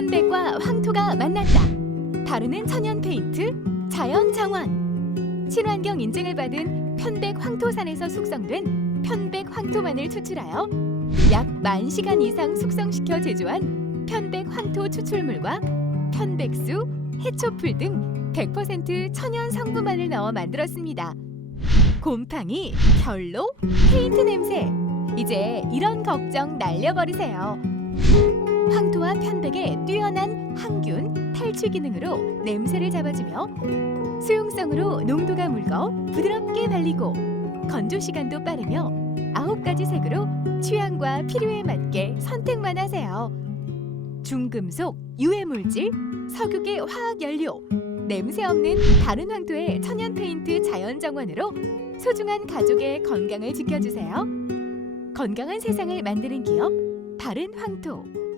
편백과 황토가 만났다. 바르는 천연 페인트 자연 정원. 친환경 인증을 받은 편백 황토산에서 숙성된 편백 황토만을 추출하여 약 만 시간 이상 숙성시켜 제조한 편백 황토 추출물과 편백수, 해초풀 등 100% 천연 성분만을 넣어 만들었습니다. 곰팡이, 결로, 페인트 냄새. 이제 이런 걱정 날려버리세요. 황토와 편백의 뛰어난 항균, 탈취 기능으로 냄새를 잡아주며 수용성으로 농도가 묽어 부드럽게 발리고 건조 시간도 빠르며 아홉 가지 색으로 취향과 필요에 맞게 선택만 하세요. 중금속, 유해 물질, 석유계 화학 연료, 냄새 없는 다른 황토의 천연 페인트 자연 정원으로 소중한 가족의 건강을 지켜주세요. 건강한 세상을 만드는 기업 바른 황토.